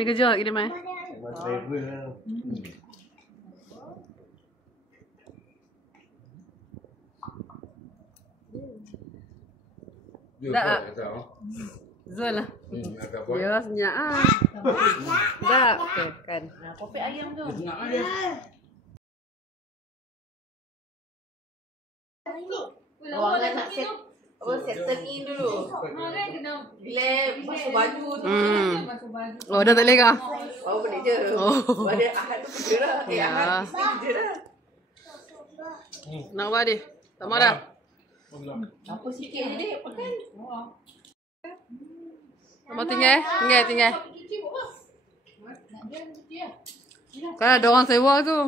Ni kerja lagi dia mai. Dah. Zul lah. Ya, senyap ah. Dah, kan. Kopi ayam tu. Awak nak set settle in dulu. Bila basuh baju tu. Oh, dah tak boleh kah? Baru balik je. Pada Ahad tu kerja dah. Ahad kerja dah. Nak apa dia? Tak marah? Apa sikit je dek, makan. Mau tinggal? Tinggal. Kan ada orang sewa tu.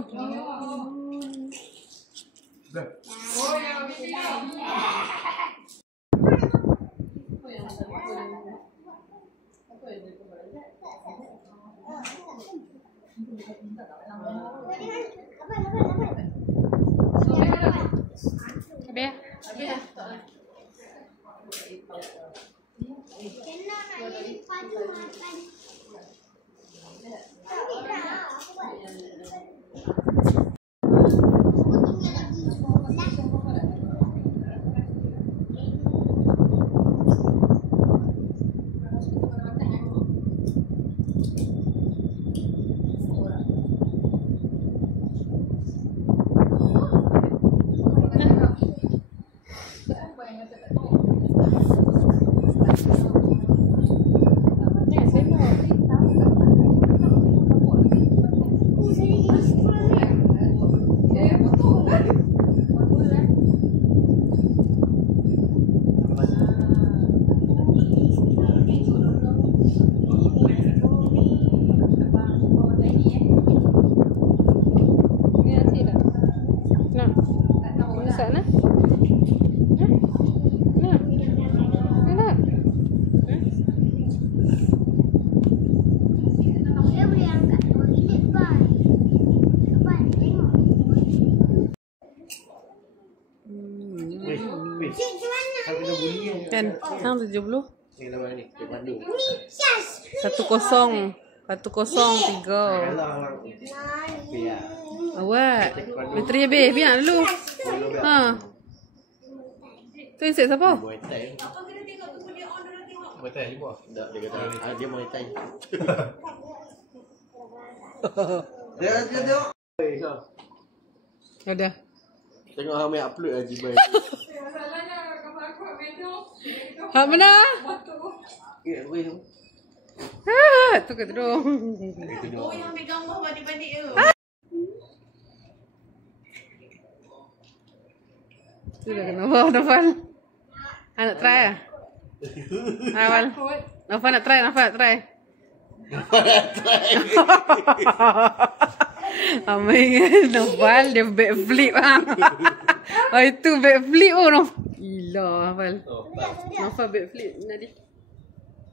Habis. Kan? Sang 70. 1003. Awak. Bateri habis. Biar dulu. Ha. Tu insert siapa? Apa kena tengok tu dia on dulu tengok. Muay Thai juga? Tak, dia kata dia Muay Thai. Dia tengok. Ada. Tengok hang main upload Haji Bai. Masalahnya gambar aku video. Hak mana? Ya, weh tu. Tu kat tu. Oh, yang ambil gambar bandik-bandik tu. Tu dah kena bawah Nafal. Nak try ah? Awal. Nafal nak try. Amai Nafal dia backflip ah. Itu backflip oh. Gila Nafal. Nafal backflip tadi.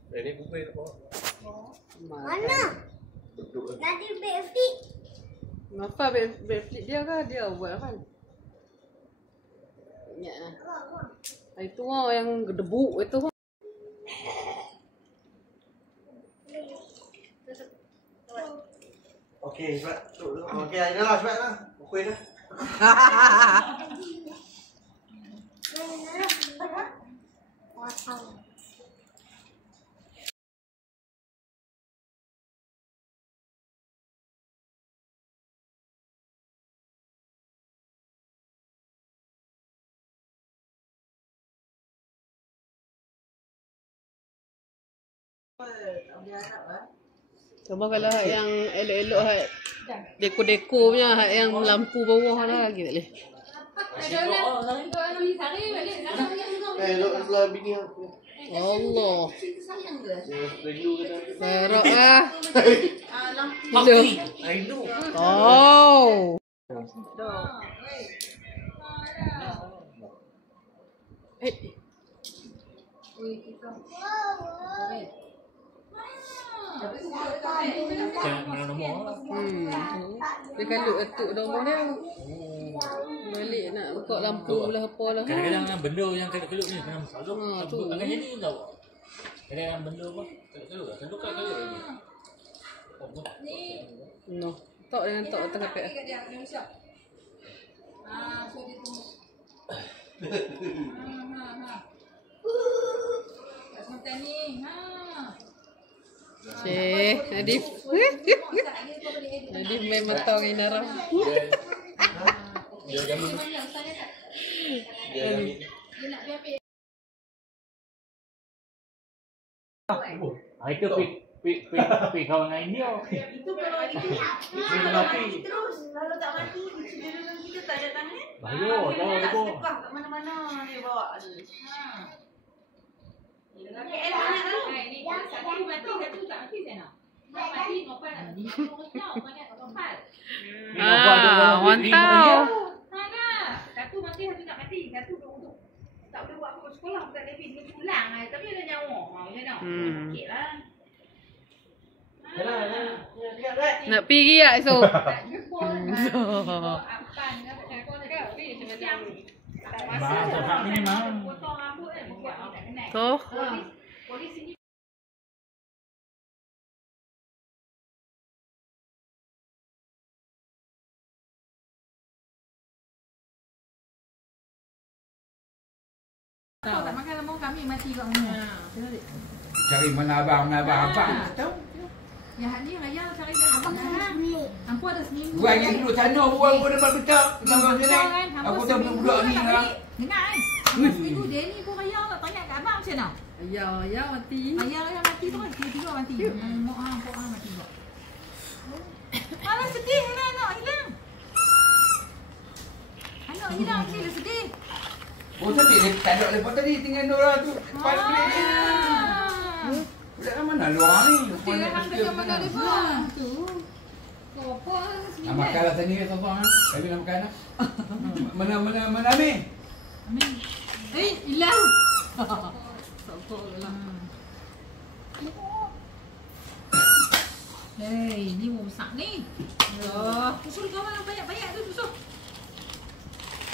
Ini bukan tak bawa. Mana? Nanti backflip. Nafal backflip dia ke? Dia buat Nafal. Ingat lah. Itu lah yang gedebuk itu. Okey, sebab okey, ini lah sebab lah. Kuih dah. Coba kalau hak yang elok-elok hak deko-deko punya, hak yang lampu bawah lah lagi tak boleh. Elok sebelah bini aku. Allah. Rindu kena. Perak lah. I know. Oh. Jangan mana nombor. Dia kalut atuk nombor dia. Balik nak buka lampu lah apa lah. Kadang-kadang benda yang kalut-kalut ni kena masuk. Tu. Akan jadi tahu. Kadang-kadang benda apa kalut-kalut. Kalut lagi. No. Tok dengan tok tengah pek. Cik, Nadif. Nadif memang tahu Inara. Dia jamin. Dia jamin. Itu pi kawan dengan dia. Itu kalau kita mati terus. Kalau tak mati, dia dengan kita tak ada tangan. Bahaya, tahu aku. Sedekah kat mana-mana dia bawa. Satu mati, satu tak mati saya nak. Mati, nopan nak. Mantap. Satu mati, satu tak mati. Satu untuk tak boleh buat apa sekolah, bukan David dia pulang. Tapi ada nyawa. Macam mana? Okey lah. Nak pergi tak esok? Tak jumpa. Apan kau cakap, macam tak masa. Potong rambut kan, buat tak kenal. Tu. Polis sini. Tak makan lama kami mati kat rumah. Cari mana abang tak tahu. Ya ni raya cari dah abang sana. Hampa ada seminggu. Buat yang duduk sana buang pun dapat petak. Tambah sini. Aku tahu budak ni lah. Dengar kan? Hampa seminggu dia ni pun raya tak tanya kat abang macam mana? Ya mati. Raya mati tu kan tiga mati. Mak hang mati juga. Malah sedih lah anak hilang. Anak hilang mesti sedih. Oh tapi dia tak ada lepas tadi tinggal Nora tu. Lepas balik ni. Budak kat mana lu orang ni? Dia hang dekat mana dia buat? Tu. Kau apa? Nak makan lah sini seorang. Kami nak makan lah. Mana Amin? Amin. Hilang. Hei, ni rosak ni. Allah, susul kawan banyak-banyak tu susul.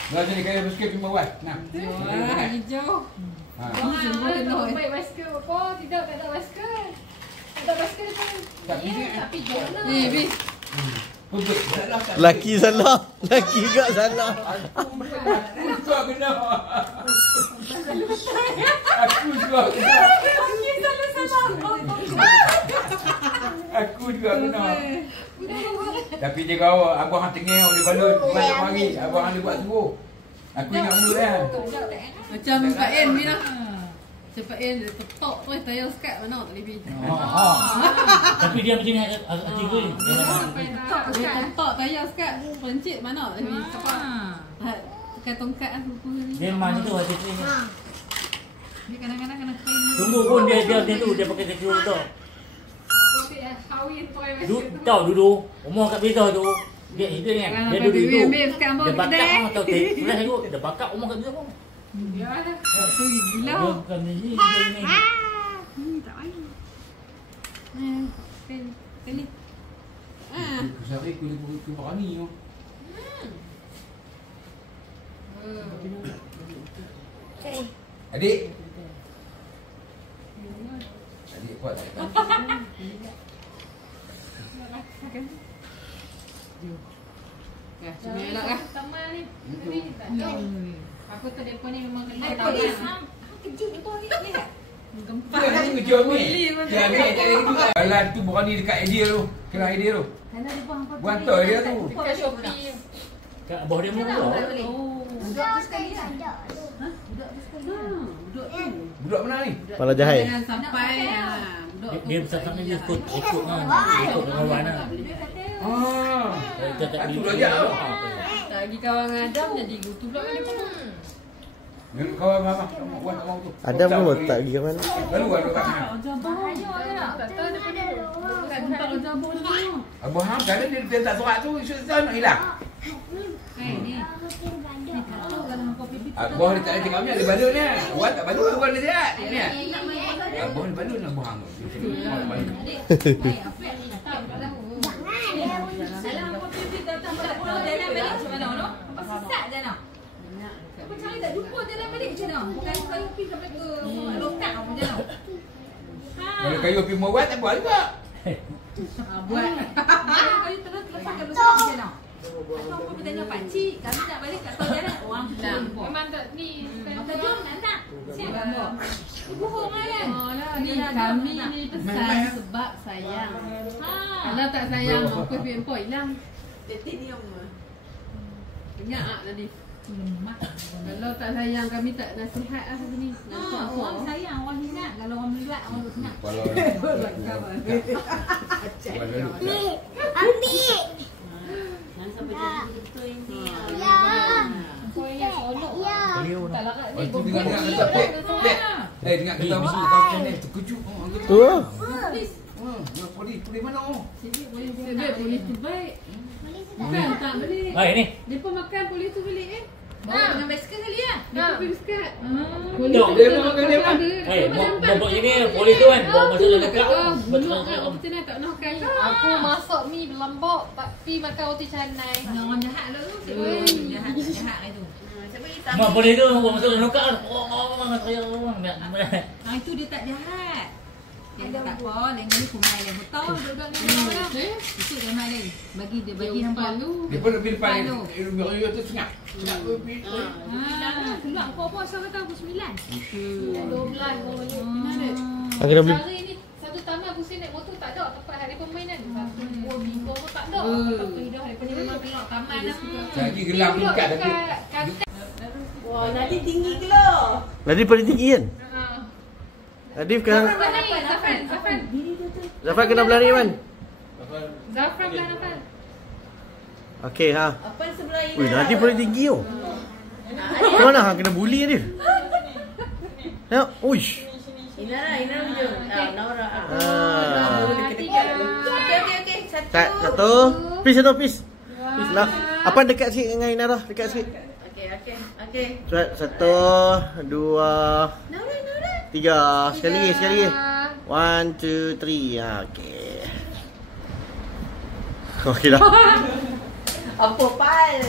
Dah sini kaya biskit cuma buat. Nah. Wah, hijau. Ha. Wah, baik basikal apa? Tidak, tak ada basikal. Tak ada basikal pun. Tak bijak. Tapi jangan. Bis. Putut. Laki salah. Laki gak salah. Aku juga kena. Aku juga kena. Aku juga kena. Tapi dia kau abang hang tengah dia balut banyak pagi. Abang hang dia buat suruh. Aku ingat mula kan. Macam Pak En ni lah. Macam Pak En dia tetok tu tayar skat mana tak boleh pergi. Tapi dia macam ni hati gue. Dia tetok tayar skat pencit mana tak boleh pergi. Cepat. Pakai tongkat kan rupa ni. Dia mana tu hati tu. Dia kadang-kadang kena kena. Tunggu pun dia tu dia pakai kaki tu. Kahwin toy Tahu duduk umur kat beza tu. Dia kan. Dia duduk tu. Dia bakar tahu tak. Sudah aku dia bakar umur kat beza pun. Yalah. Tu gila. Bukan ni. Tak main. Ni. Saya ikut berani tu. Adik. Adik kuat tak? Ya, cuma elak lah. Pertama ni. Aku telefon ni memang kena. Polis. Kecil tu ni. Gempak. Dia kan kerja Amir. Dia Amir tak ada juga. Jalan tu berani dekat idea tu. Kena idea tu. Kalau dia buang apa? Buantor dia tu. Dekat Shopee. Kat bawah dia mula. Oh. Budak tu sekali lah. Budak tu sekali lah. Budak tu. Budak mana ni? Kepala jahil. Jangan sampai budak tu. Dia besar sangat dia ikut kan. Ikut kawan lah. Ah. Dia tak Aku beli. belajar tu. Tak pergi kawan dengan Adam jadi gutu pula kan dia pun. Kawan abang. Kamu buat abang tu. Adam pun tak pergi ke mana. Lalu ada kat sana. Bahaya je lah. Tak tahu dia punya. Bukan tempat kerja pun dulu. Abang Ham kan dia tak surat tu. Isu nak hilang. Ni. Kalau kau pipi. Abang dia tak ada cakap ni. Ada balon ni. Awak tak balon. Abang dia sihat. Ni. Abang dia balon. Abang Ham. Baik, apa yang tak tahu kat dalam. Dalam apa pipi datang pada pulau jalan balik macam mana no? Apa sesat je no? Apa cari tak jumpa jalan balik macam mana? Bukan kayu pergi sampai ke lokak macam mana? Kalau kayu pergi mau buat tak buat juga. Buat. Kali terus lepaskan besar je nak. Atau apa bertanya pakcik, kami nak balik tak tahu jalan. Orang tu memang tak ni. Maka jom nak. Siapa buat? Bohong kan? Ni kami ni pesan sebab sayang. Kalau tak sayang, mau kuih empoi hilang. Titanium. Banyak tadi. Kalau tak sayang, kami tak nasihat lah sini. Orang sayang, orang minat. Kalau orang melihat, orang minat. Kalau Ambil. Jangan sampai jadi betul ini. Ya. Kau yang solok. Ya. Tak larat ni. tu dengar kata pek. Dengar kata mesti kau kena terkejut. Tu lah. Polis mana? Sebab polis tu baik. Bukan tak balik. Baik ni. Dia pun makan polis tu balik Bawa dengan basikal kali ya? Dia pun pergi sekat. Tengok. Dia makan dia pun. Buat ini polis tu kan. Bawa masuk dalam dekat. Buluk kan. Kita nak tak nak makan. Aku masak mi berlembab tapi makan roti canai. Orang jahat lah tu. Jahat itu. Siapa hitam? Mak polis tu bawa masuk dalam dekat. Itu dia tak jahat. Dia tak apa, lain kali kumai lain betul. Duduk ni orang lah. Itu dia mai lain. Bagi dia bagi nampak. Dia pun lebih depan dia tu senyap. Keluar kau apa asal kata pukul 9? 12 boleh. Aku dah beli. Hari ni satu taman aku naik motor tak ada tempat hari permainan. Satu buah minggu pun tak ada. Tak pergi dah daripada memang keluar taman lah. Lagi gelap dekat tapi. Wah, Nadine tinggi ke lah? Nadif paling tinggi kan? Nadif kan? Zafran kena berlari man. Zafran belah Nafal. Okey ha. Apa yang sebelah ini? Wih, Nadif paling tinggi tau. Mana hang kena bully Nadif? Tengok. Uish. Inara jom. Nora. Okey. Satu. Peace satu peace. Lah. Apa dekat sikit dengan Inara? Dekat sikit. Okey. Satu, dua, tiga. Sekali lagi. 1, 2, 3. Ha, okey. Okey dah. Apa pal?